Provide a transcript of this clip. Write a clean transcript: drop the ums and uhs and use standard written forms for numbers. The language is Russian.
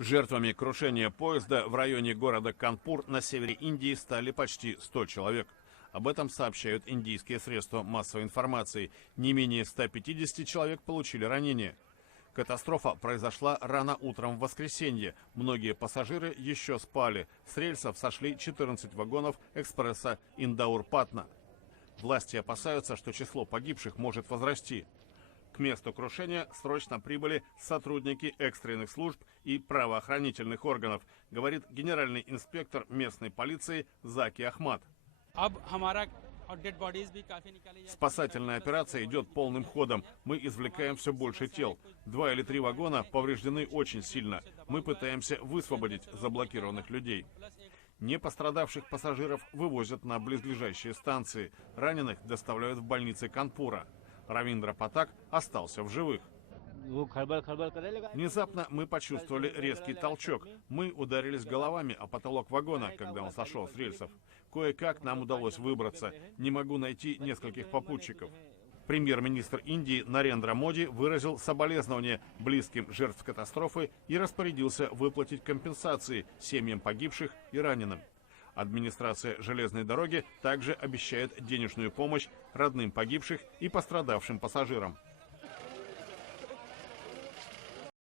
Жертвами крушения поезда в районе города Канпур на севере Индии стали почти 100 человек. Об этом сообщают индийские средства массовой информации. Не менее 150 человек получили ранения. Катастрофа произошла рано утром в воскресенье. Многие пассажиры еще спали. С рельсов сошли 14 вагонов экспресса Индаур-Патна. Власти опасаются, что число погибших может возрасти. К месту крушения срочно прибыли сотрудники экстренных служб и правоохранительных органов, говорит генеральный инспектор местной полиции Заки Ахмад. Спасательная операция идет полным ходом. Мы извлекаем все больше тел. 2 или 3 вагона повреждены очень сильно. Мы пытаемся высвободить заблокированных людей. Непострадавших пассажиров вывозят на близлежащие станции. Раненых доставляют в больницы Канпура. Равиндра Патак остался в живых. Внезапно мы почувствовали резкий толчок. Мы ударились головами о потолок вагона, когда он сошел с рельсов. Кое-как нам удалось выбраться. Не могу найти нескольких попутчиков. Премьер-министр Индии Нарендра Моди выразил соболезнования близким жертв катастрофы и распорядился выплатить компенсации семьям погибших и раненым. Администрация железной дороги также обещает денежную помощь родным погибших и пострадавшим пассажирам.